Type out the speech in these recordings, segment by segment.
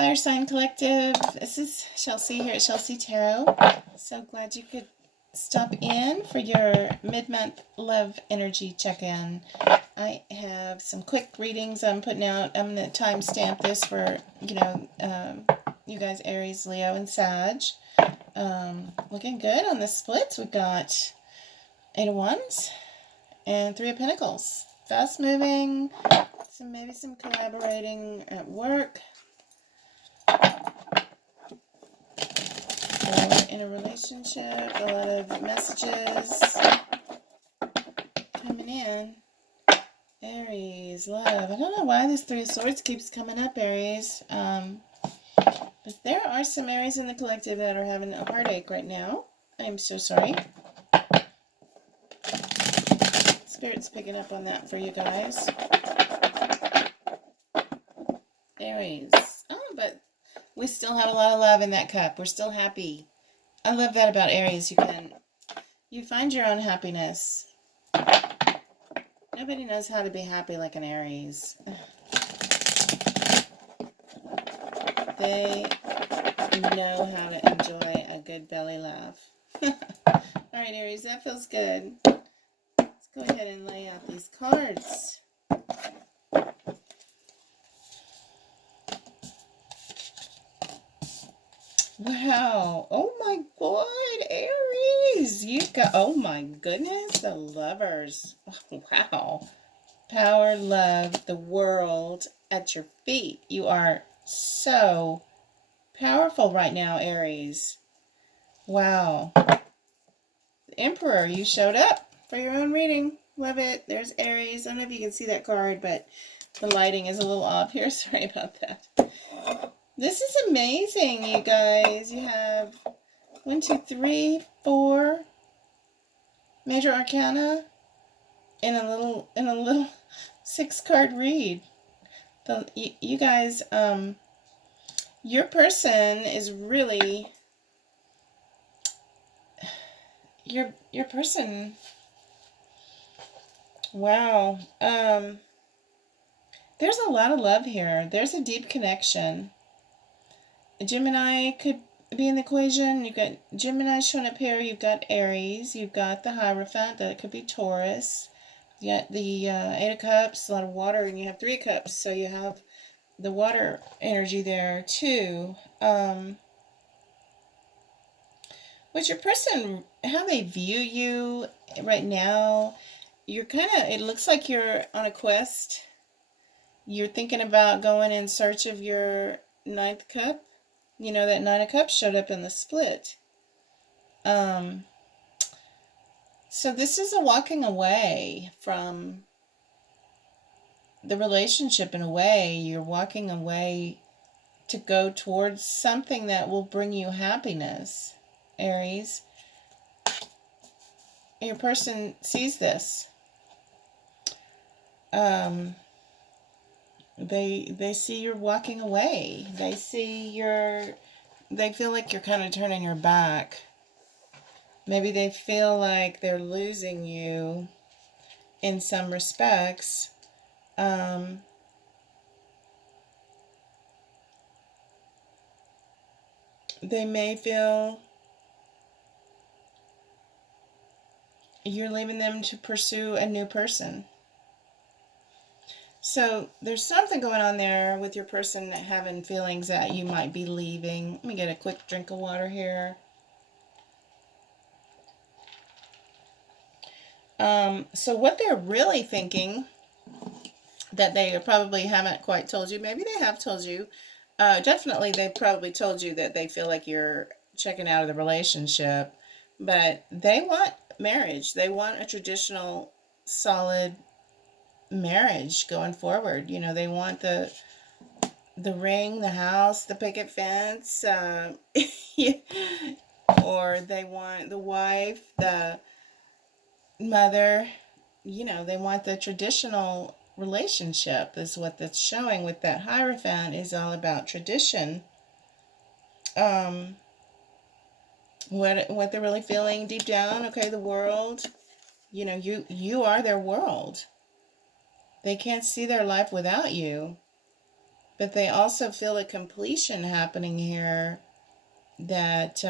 Fire Sign Collective. This is Shelsea here at Shelsea Tarot. So glad you could stop in for your mid-month love energy check-in. I have some quick readings I'm putting out. I'm going to timestamp this for, you guys, Aries, Leo, and Sag. Looking good on the splits. We've got 8 of Wands and 3 of Pentacles. Fast moving, maybe some collaborating at work. Or in a relationship, a lot of messages coming in. Aries, love. I don't know why this 3 of Swords keeps coming up, Aries. But there are some Aries in the collective that are having a heartache right now. I am so sorry. Spirit's picking up on that for you guys. Aries. Oh, but we still have a lot of love in that cup. We're still happy. I love that about Aries. You find your own happiness. Nobody knows how to be happy like an Aries. They know how to enjoy a good belly laugh. All right, Aries, that feels good. Let's go ahead and lay out these cards. Wow. Oh my God, Aries. You've got, oh my goodness, the Lovers. Oh, wow. Power, love, the world at your feet. You are so powerful right now, Aries. Wow. The Emperor, you showed up for your own reading. Love it. There's Aries. I don't know if you can see that card, but the lighting is a little off here. Sorry about that. This is amazing, you guys. You have 1, 2, 3, 4 major arcana in a little 6-card read. You guys, your person is really your person. Wow. There's a lot of love here. There's a deep connection. Gemini could be in the equation. You've got Gemini showing up here. You've got Aries. You've got the Hierophant. That could be Taurus. You got the 8 of Cups, a lot of water, and you have 3 of Cups. So you have the water energy there too. With your person, how they view you right now, you're it looks like you're on a quest. You're thinking about going in search of your 9th cup. You know, that 9 of Cups showed up in the split. So this is a walking away from the relationship in a way. You're walking away to go towards something that will bring you happiness, Aries. Your person sees this. They see you're walking away. They feel like you're kind of turning your back. Maybe they feel like they're losing you in some respects. They may feel you're leaving them to pursue a new person. So there's something going on there with your person having feelings that you might be leaving. Let me get a quick drink of water here. So what they're really thinking, that they probably haven't quite told you, maybe they have told you, definitely they've probably told you that they feel like you're checking out of the relationship, but they want marriage. They want a traditional, solid marriage going forward. You know, they want the ring, the house, the picket fence, or they want the wife, the mother. You know, they want the traditional relationship is what that's showing with that Hierophant. Is all about tradition. What they're really feeling deep down, okay, the world, you know, you are their world. They can't see their life without you. But they also feel a completion happening here, that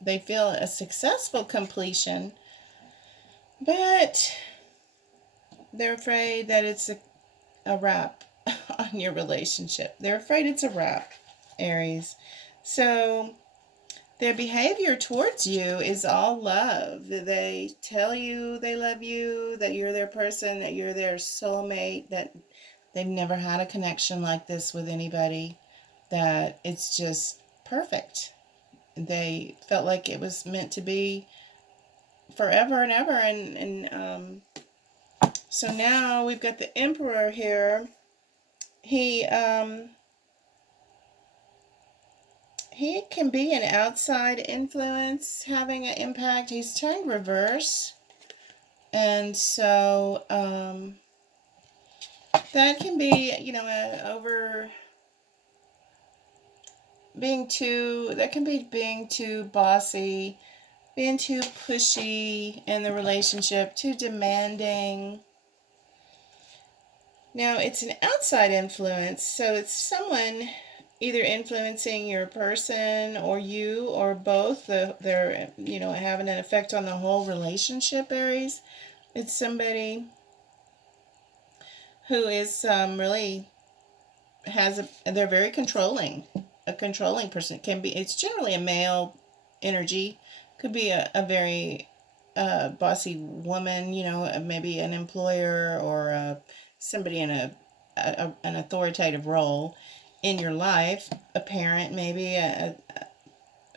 they feel a successful completion, but they're afraid that it's a wrap on your relationship. They're afraid it's a wrap, Aries. So their behavior towards you is all love. They tell you they love you, that you're their person, that you're their soulmate, that they've never had a connection like this with anybody, that it's just perfect. They felt like it was meant to be forever and ever. So now we've got the Emperor here. He can be an outside influence having an impact. He's turned reverse. And so that can be, over being too, that can be being too bossy, being too pushy in the relationship, too demanding. Now, it's an outside influence, so it's someone either influencing your person or you or both. They're, having an effect on the whole relationship, Aries. It's somebody who is really they're very controlling. A controlling person it's generally a male energy. Could be a very bossy woman, maybe an employer or somebody in an authoritative role in your life, a parent, maybe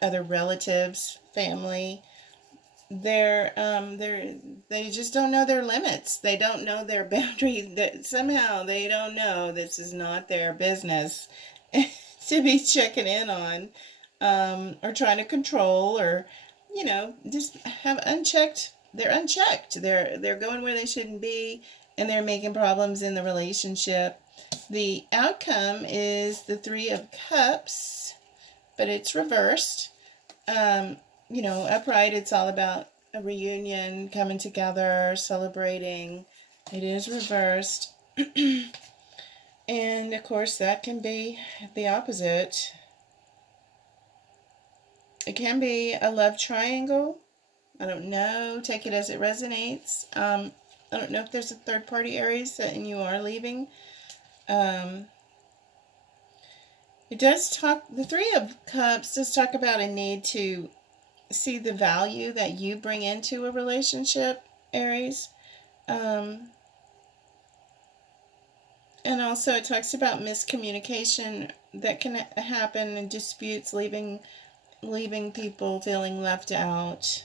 other relatives, family. They just don't know their limits. They don't know their boundaries. That somehow they don't know this is not their business to be checking in on, or trying to control, or just have unchecked. They're unchecked. They're going where they shouldn't be, and they're making problems in the relationship. The outcome is the Three of Cups, but it's reversed. Upright, it's all about a reunion, coming together, celebrating. It is reversed. And of course, that can be the opposite. It can be a love triangle. I don't know. Take it as it resonates. I don't know if there's a third party, Aries, and you are leaving. It does talk, the Three of Cups does talk about a need to see the value that you bring into a relationship, Aries. And also it talks about miscommunication that can happen, and disputes, leaving people feeling left out,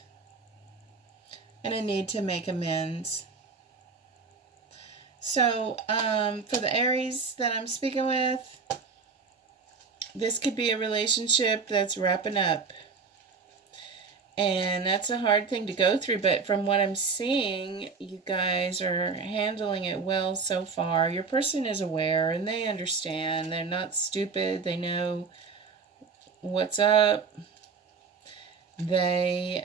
and a need to make amends. So for the Aries that I'm speaking with, this could be a relationship that's wrapping up. And that's a hard thing to go through, but from what I'm seeing, you guys are handling it well so far. Your person is aware and they understand. They're not stupid. They know what's up. They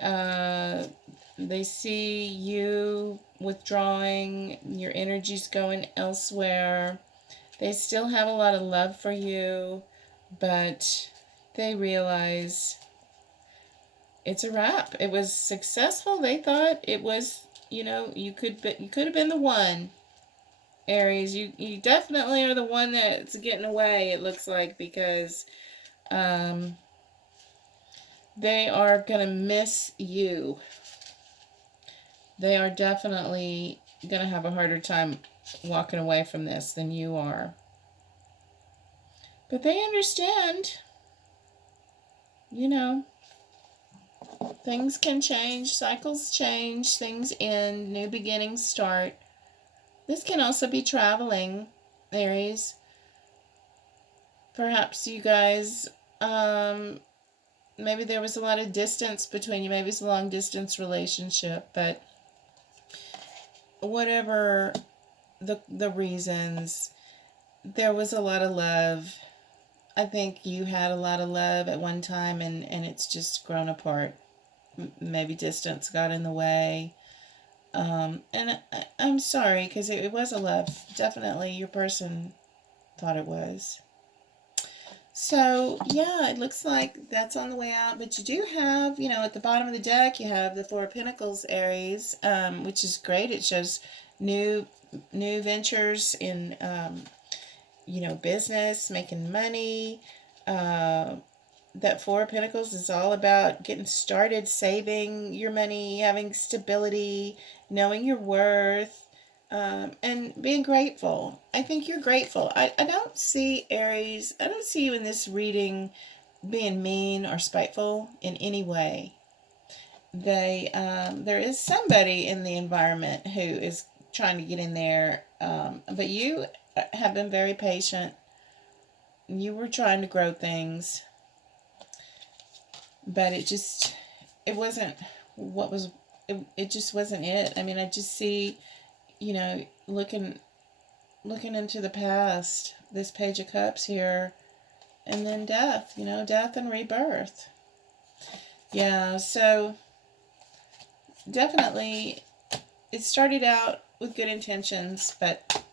see you withdrawing. Your energy's going elsewhere. They still have a lot of love for you, but they realize it's a wrap. It was successful. They thought it was, you could have been the one, Aries. You definitely are the one that's getting away, it looks like, because they are going to miss you. They are definitely going to have a harder time walking away from this than you are. But they understand, things can change, cycles change, things end, new beginnings start. This can also be traveling, Aries. Perhaps you guys, maybe there was a lot of distance between you. Maybe it's a long distance relationship, but whatever the reasons, there was a lot of love. I think you had a lot of love at one time, and it's just grown apart. Maybe distance got in the way. And I'm sorry, because it was a love. Definitely your person thought it was. So, yeah, it looks like that's on the way out. But you do have, you know, at the bottom of the deck, you have the Four of Pentacles, Aries, which is great. It shows new ventures in, you know, business, making money. That Four of Pentacles is all about getting started, saving your money, having stability, knowing your worth. And being grateful. I think you're grateful. I don't see Aries, I don't see you in this reading being mean or spiteful in any way. There is somebody in the environment who is trying to get in there, but you have been very patient. You were trying to grow things, but it wasn't what was, it just wasn't it. I mean, I just see, you know, looking into the past, this Page of Cups here, and then death, you know, death and rebirth. Yeah, so definitely it started out with good intentions, but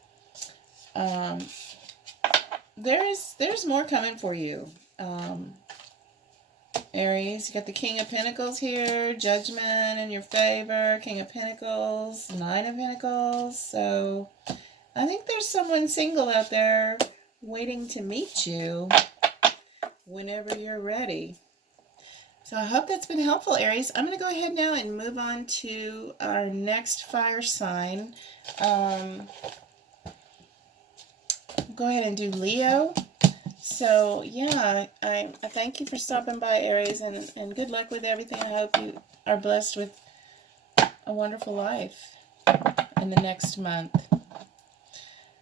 there's more coming for you. Aries, you got the King of Pentacles here, Judgment in your favor, King of Pentacles, Nine of Pentacles. So I think there's someone single out there waiting to meet you whenever you're ready. So I hope that's been helpful, Aries. I'm going to go ahead now and move on to our next fire sign. Go ahead and do Leo. So, yeah, I thank you for stopping by, Aries, and good luck with everything. I hope you are blessed with a wonderful life in the next month.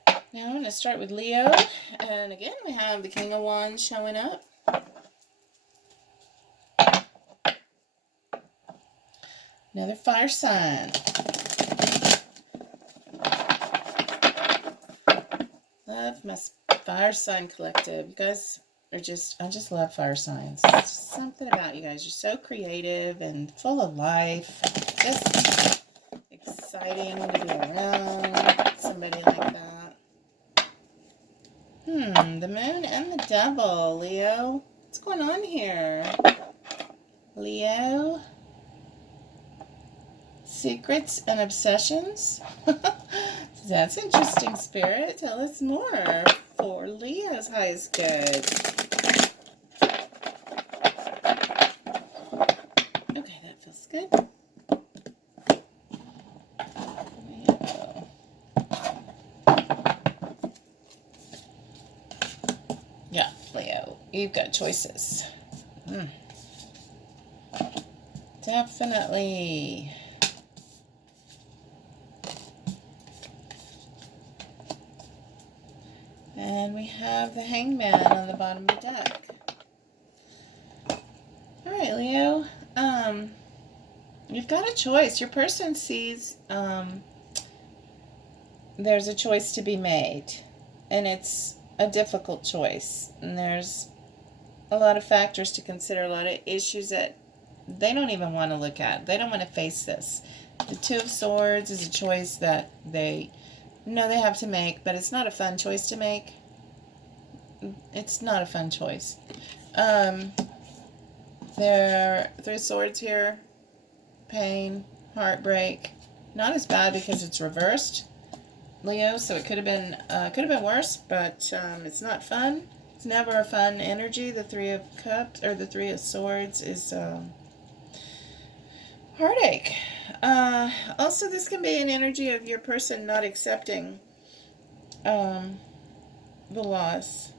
Now I'm going to start with Leo, and again we have the King of Wands showing up. Another fire sign. Love my fire sign collective. You guys are I just love fire signs. It's just something about you guys. You're so creative and full of life. Just exciting to be around somebody like that. The Moon and the Devil, Leo. What's going on here? Leo? Secrets and obsessions? That's interesting, Spirit. Tell us more for Leo's highest good. Okay, that feels good. Leo. Yeah, Leo, you've got choices. Definitely. And we have the Hangman on the bottom of the deck. Alright, Leo. You've got a choice. Your person sees there's a choice to be made. And it's a difficult choice. And there's a lot of factors to consider, a lot of issues that they don't even want to look at. They don't want to face this. The Two of Swords is a choice that they know they have to make, but it's not a fun choice to make. It's not a fun choice. There are Three of Swords here. Pain, heartbreak. Not as bad because it's reversed, Leo, so it could have been worse, but it's not fun. It's never a fun energy. The Three of Cups, or the Three of Swords, is heartache. Also, this can be an energy of your person not accepting the loss.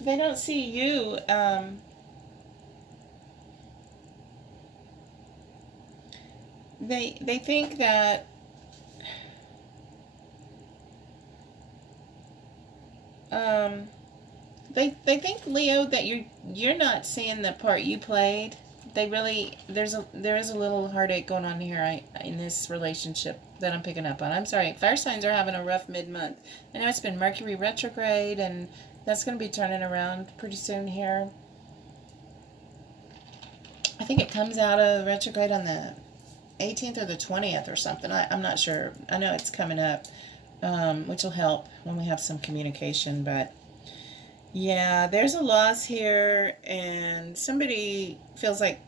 They don't see you they think that they think, Leo, that you're not seeing the part you played. They really, there is a little heartache going on here in this relationship that I'm picking up on. I'm sorry, fire signs are having a rough mid-month. I know it's been Mercury retrograde, and that's going to be turning around pretty soon here. I think it comes out of retrograde on the 18th or the 20th or something. I'm not sure. I know it's coming up. which will help when we have some communication. But yeah, there's a loss here, and somebody feels like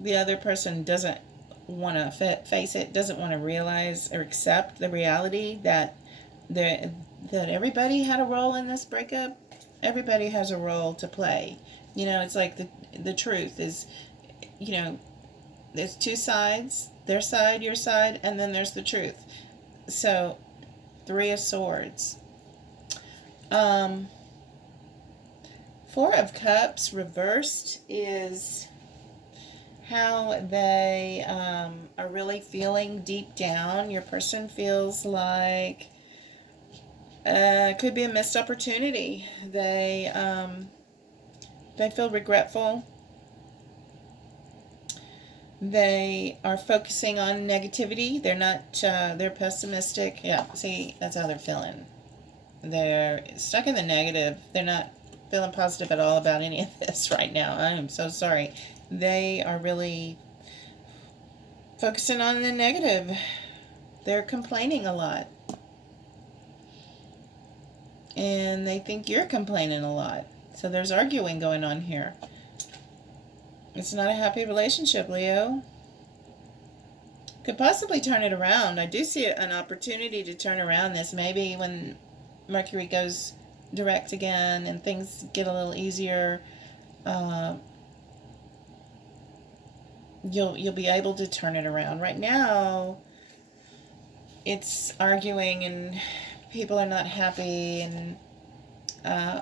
the other person doesn't want to face it, doesn't want to realize or accept the reality that there that everybody had a role in this breakup. Everybody has a role to play. It's like the truth is, you know, there's two sides, their side, your side, and then there's the truth. So, Three of Swords. Um, Four of Cups reversed is how they are really feeling deep down. Your person feels like it could be a missed opportunity. They feel regretful. They are focusing on negativity. They're not. They're pessimistic. Yeah. See, that's how they're feeling. They're stuck in the negative. They're not feeling positive at all about any of this right now. I am so sorry. They are really focusing on the negative. They're complaining a lot. And they think you're complaining a lot. So there's arguing going on here. It's not a happy relationship, Leo. Could possibly turn it around. I do see an opportunity to turn around this. Maybe when Mercury goes direct again and things get a little easier, you'll be able to turn it around. Right now, it's arguing and people are not happy, and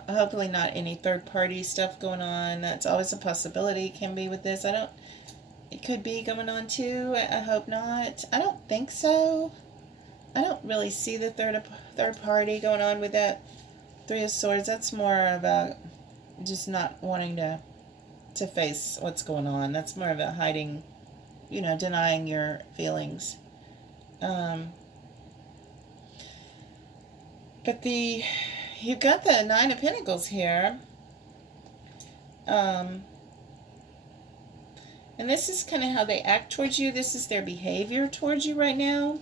hopefully not any third party stuff going on. That's always a possibility. Can be with this. It could be going on too. I hope not. I don't think so. I don't really see the third party going on with that Three of Swords. That's more about just not wanting to face what's going on. That's more about hiding, denying your feelings. But you've got the Nine of Pentacles here. And this is kind of how they act towards you. This is their behavior towards you right now,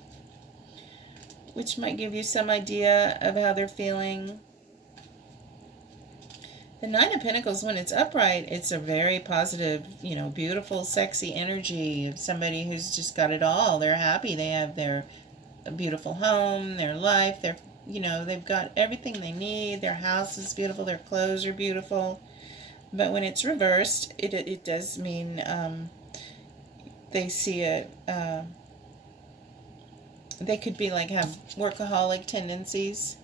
which might give you some idea of how they're feeling. The Nine of Pentacles, when it's upright, it's a very positive, beautiful, sexy energy of somebody who's just got it all. They're happy. They have their beautiful home, their life, they've got everything they need. Their house is beautiful. Their clothes are beautiful. But when it's reversed, it does mean they see it. They could be like have workaholic tendencies.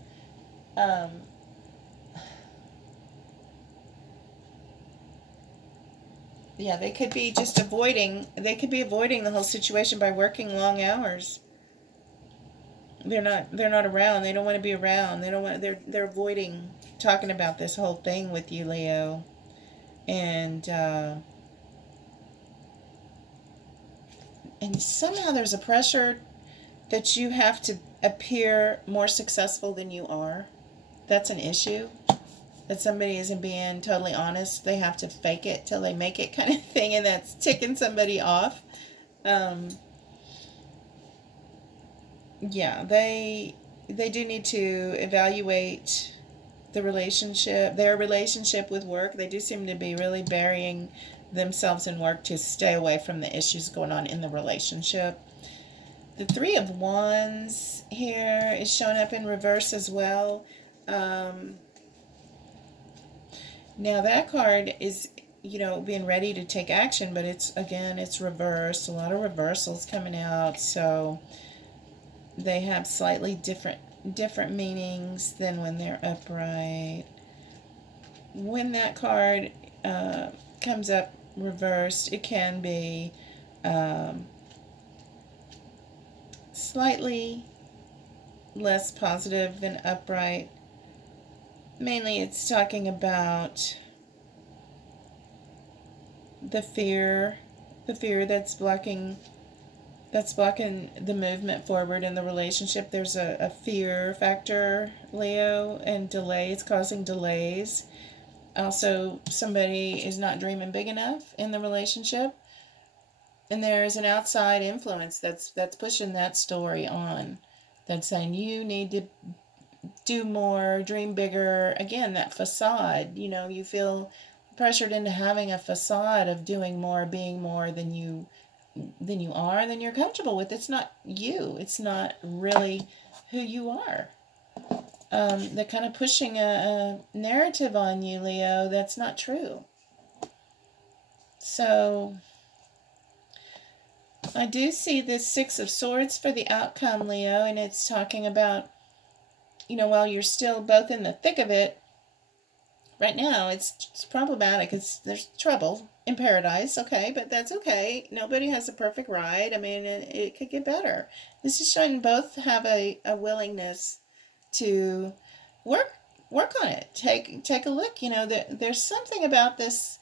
Yeah, they could be just avoiding. They could be avoiding the whole situation by working long hours. They're not around. They don't want to be around. They don't want. They're avoiding talking about this whole thing with you, Leo. And somehow there's a pressure that you have to appear more successful than you are. That's an issue. That somebody isn't being totally honest. They have to fake it till they make it kind of thing, and that's ticking somebody off. Yeah, they do need to evaluate their relationship with work. They do seem to be really burying themselves in work to stay away from the issues going on in the relationship. The Three of Wands here is showing up in reverse as well. Now that card is, being ready to take action, but it's reversed. A lot of reversals coming out, so they have slightly different meanings than when they're upright. When that card comes up reversed, it can be slightly less positive than upright. Mainly it's talking about the fear that's blocking the movement forward in the relationship. There's a fear factor, Leo, and delay. It's causing delays. Also, somebody is not dreaming big enough in the relationship. And there's an outside influence that's pushing that story on. that's saying you need to do more, dream bigger. Again, that facade, you know, you feel pressured into having a facade of doing more, being more than you are, than you're comfortable with. It's not you. It's not really who you are. They're kind of pushing a narrative on you, Leo, that's not true. So I do see this Six of Swords for the outcome, Leo, and it's talking about, you know, while you're still both in the thick of it, right now it's problematic. There's trouble in paradise, okay, but that's okay. Nobody has a perfect ride. I mean, it could get better. This is showing both have a willingness to work on it. Take a look. You know, there's something about this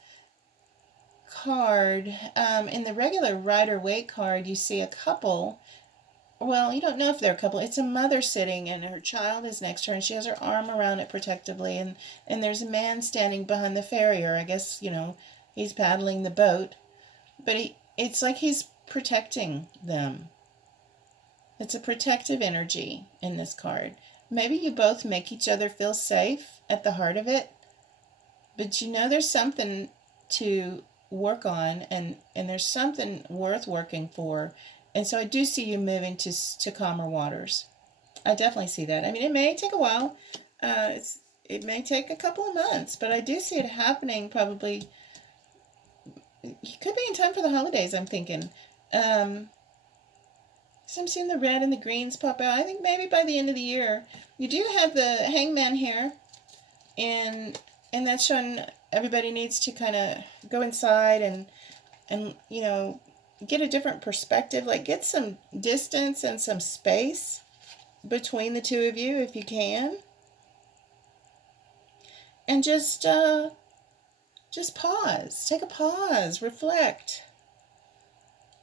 card. In the regular Rider-Waite card, you see a couple. Well, you don't know if they're a couple. It's a mother sitting, and her child is next to her, and she has her arm around it protectively, and there's a man standing behind the farrier. I guess, you know, he's paddling the boat, but it's like he's protecting them. It's a protective energy in this card. Maybe you both make each other feel safe at the heart of it, but you know there's something to work on, and there's something worth working for. And so I do see you moving to calmer waters. I definitely see that. I mean, it may take a while. It may take a couple of months, but I do see it happening probably. It could be in time for the holidays, I'm thinking. So I'm seeing the red and the greens pop out. I think maybe by the end of the year. You do have the hangman here, and that's showing everybody needs to kind of go inside and you know, get a different perspective, like get some distance and some space between the two of you if you can, and just pause, take a pause, reflect,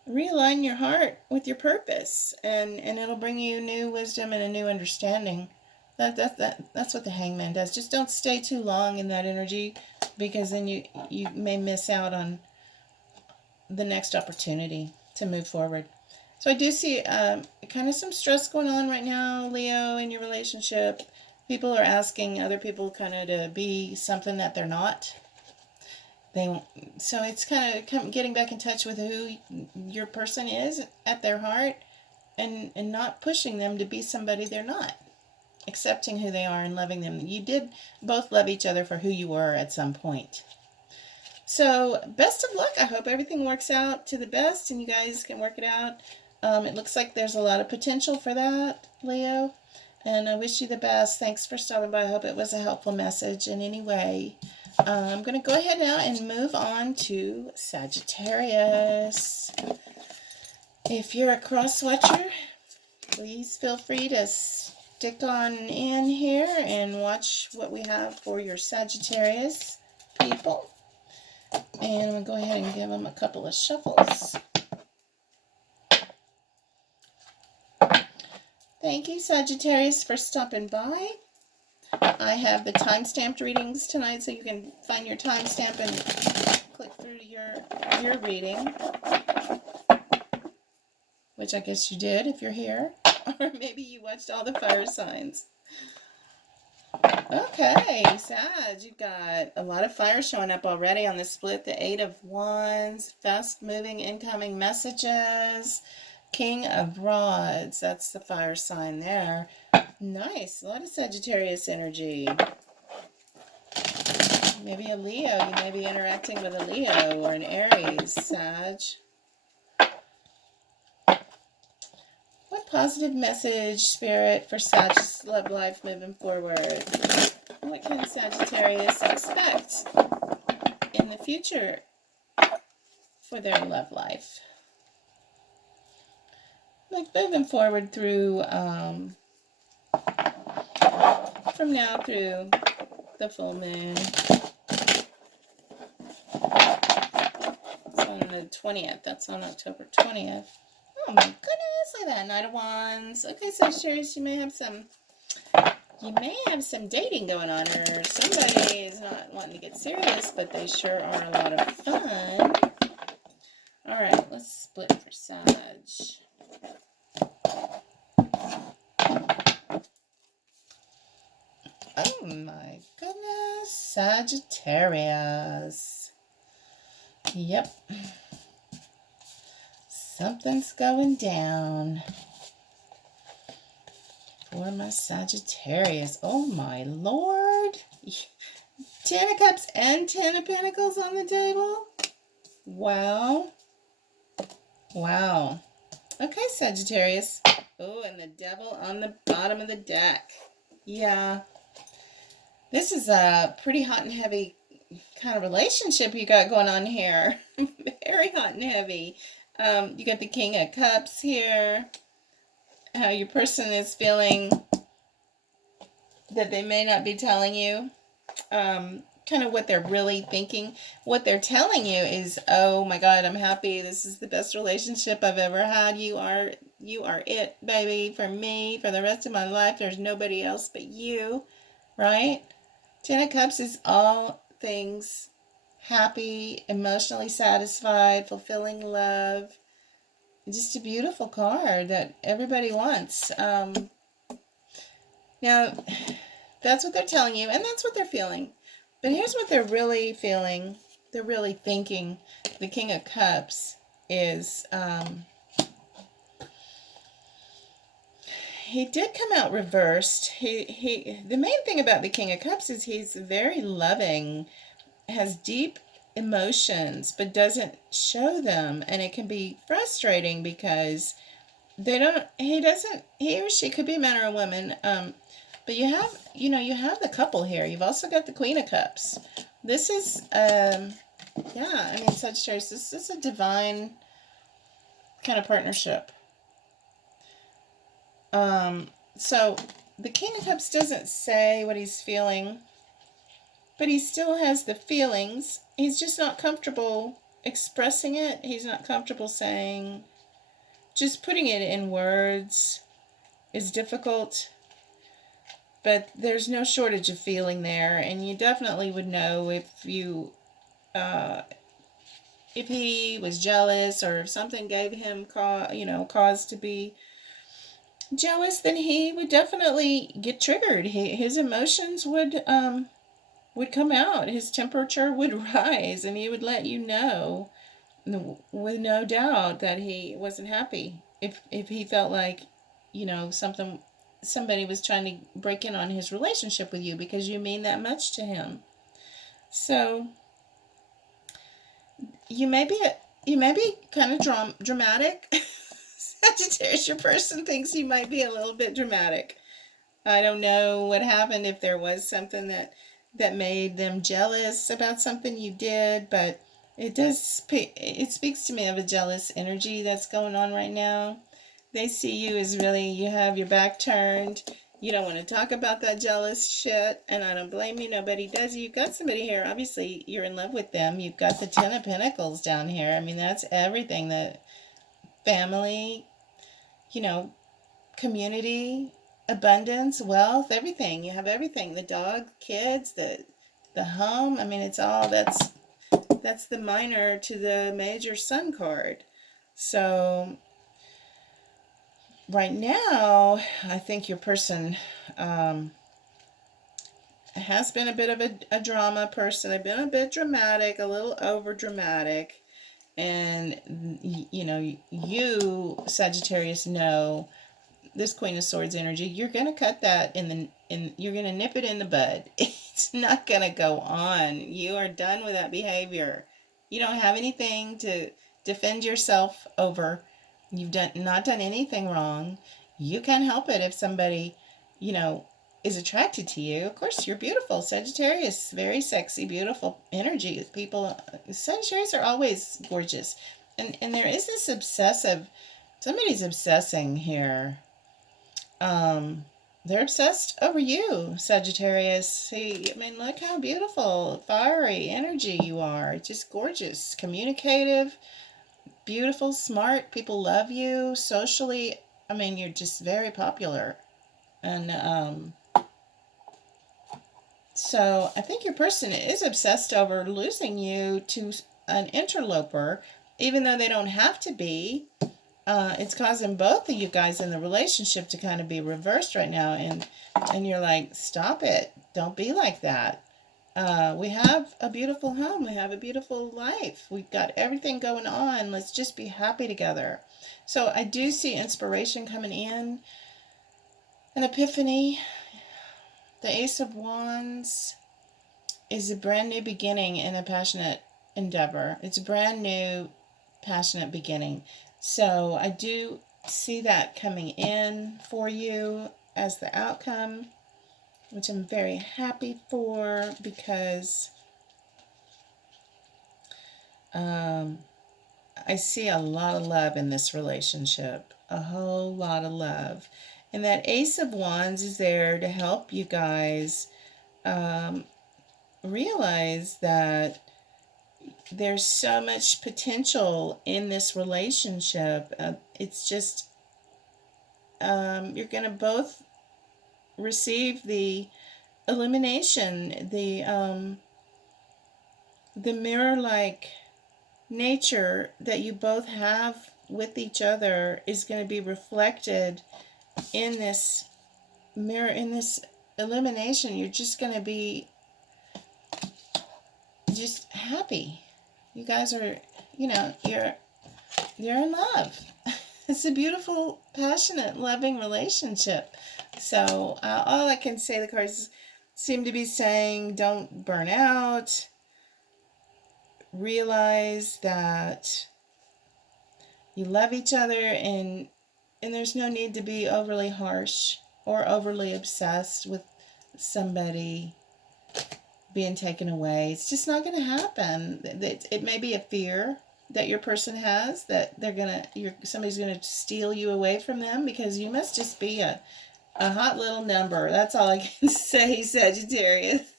realign your heart with your purpose, and it'll bring you new wisdom and a new understanding. That's what the hangman does. Just don't stay too long in that energy, because then you may miss out on the next opportunity to move forward. So I do see kind of some stress going on right now, Leo, in your relationship. People are asking other people kind of to be something that they're not. So it's kind of getting back in touch with who your person is at their heart, and not pushing them to be somebody they're not. Accepting who they are and loving them. You did both love each other for who you were at some point. So best of luck. I hope everything works out to the best and you guys can work it out. It looks like there's a lot of potential for that, Leo. And I wish you the best. Thanks for stopping by. I hope it was a helpful message in any way. I'm going to go ahead now and move on to Sagittarius. If you're a cross watcher, please feel free to stick on in here and watch what we have for your Sagittarius people. And we'll go ahead and give them a couple of shuffles. Thank you, Sagittarius, for stopping by. I have the time-stamped readings tonight, so you can find your timestamp and click through to your reading, which I guess you did if you're here. Or maybe you watched all the fire signs. Okay, Sag, you've got a lot of fire showing up already on the split. The Eight of Wands, fast-moving incoming messages, King of Rods, that's the fire sign there. Nice, a lot of Sagittarius energy. Maybe a Leo, you may be interacting with a Leo or an Aries, Sag. What positive message, Spirit, for Sag's love life moving forward? What can Sagittarius expect in the future for their love life? Like moving forward through, from now through the full moon. It's on the 20th. That's on October 20th. Oh my goodness, look at that. Knight of Wands. Okay, Sagittarius, you may have some dating going on, or somebody is not wanting to get serious, but they sure are a lot of fun. All right, let's split for Sag. Oh my goodness, Sagittarius. Yep. Something's going down for my Sagittarius. Oh my Lord. 10 of Cups and 10 of Pentacles on the table. Wow. Wow. Okay, Sagittarius. Oh, and the Devil on the bottom of the deck. Yeah. This is a pretty hot and heavy kind of relationship you got going on here. Very hot and heavy. You got the King of Cups here. How your person is feeling that they may not be telling you. Kind of what they're really thinking. What they're telling you is, oh my God, I'm happy. This is the best relationship I've ever had. You are it, baby, for me, for the rest of my life. There's nobody else but you, right? 10 of Cups is all things happy, emotionally satisfied, fulfilling love. Just a beautiful card that everybody wants. Now, that's what they're telling you, and that's what they're feeling. But here's what they're really feeling. They're really thinking. The King of Cups is, he did come out reversed. The main thing about the King of Cups is he's very loving, has deep emotions, but doesn't show them. And it can be frustrating because he or she could be a man or a woman. But you have the couple here. You've also got the Queen of Cups. This is, Sagittarius, this is a divine kind of partnership. So the King of Cups doesn't say what he's feeling, but he still has the feelings. He's just not comfortable expressing it. He's not comfortable saying, just putting it in words is difficult. But there's no shortage of feeling there, and you definitely would know if he was jealous, or if something gave him cause to be jealous. Then he would definitely get triggered. His emotions would come out. His temperature would rise, and he would let you know, with no doubt, that he wasn't happy. If he felt like, somebody was trying to break in on his relationship with you because you mean that much to him. So you may be kind of dramatic. Sagittarius, your person thinks you might be a little bit dramatic. I don't know what happened, if there was something that made them jealous about something you did, but it speaks to me of a jealous energy that's going on right now. They see you as really, you have your back turned. You don't want to talk about that jealous shit, and I don't blame you. Nobody does. You've got somebody here. Obviously, you're in love with them. You've got the 10 of Pentacles down here. I mean, that's everything. The family, community, abundance, wealth, everything. You have everything. The dog, kids, the home. I mean, it's all, that's the minor to the major sun card. So right now, I think your person has been a bit of a drama person. They've been a bit dramatic, a little over dramatic. And, you, Sagittarius, know this Queen of Swords energy. You're going to cut that you're going to nip it in the bud. It's not going to go on. You are done with that behavior. You don't have anything to defend yourself over. You've not done anything wrong. You can't help it if somebody, is attracted to you. Of course, you're beautiful. Sagittarius, very sexy, beautiful energy. Sagittarius are always gorgeous. And there is this somebody's obsessing here. They're obsessed over you, Sagittarius. See, look how beautiful, fiery energy you are. Just gorgeous, communicative, beautiful, smart. People love you socially. You're just very popular. And so I think your person is obsessed over losing you to an interloper, even though they don't have to be. It's causing both of you guys in the relationship to kind of be reversed right now, and you're like, stop it. Don't be like that. We have a beautiful home. We have a beautiful life. We've got everything going on. Let's just be happy together. So I do see inspiration coming in, an epiphany. The Ace of Wands is a brand new beginning in a passionate endeavor. It's a brand new, passionate beginning. So I do see that coming in for you as the outcome, which I'm very happy for, because I see a lot of love in this relationship, a whole lot of love. And that Ace of Wands is there to help you guys realize that there's so much potential in this relationship. It's just, you're going to both receive the illumination, the mirror-like nature that you both have with each other is going to be reflected in this mirror, in this illumination. You're just going to be just happy. You guys are, you're in love. It's a beautiful, passionate, loving relationship. So all I can say, the cards seem to be saying, don't burn out. Realize that you love each other, and there's no need to be overly harsh or overly obsessed with somebody being taken away. It's just not going to happen. It may be a fear that your person has, that somebody's going to steal you away from them, because you must just be a hot little number. That's all I can say, Sagittarius.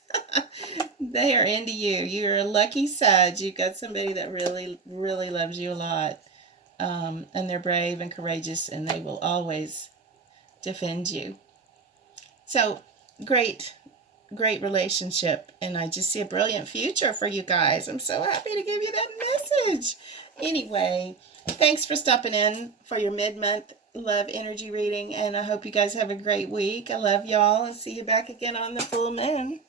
They are into you. You're a lucky Sag. You've got somebody that really, really loves you a lot. And they're brave and courageous, and they will always defend you. So, great relationship, and I just see a brilliant future for you guys. I'm so happy to give you that message. Anyway, thanks for stopping in for your mid-month love energy reading, and I hope you guys have a great week. I love y'all, and see you back again on the full moon.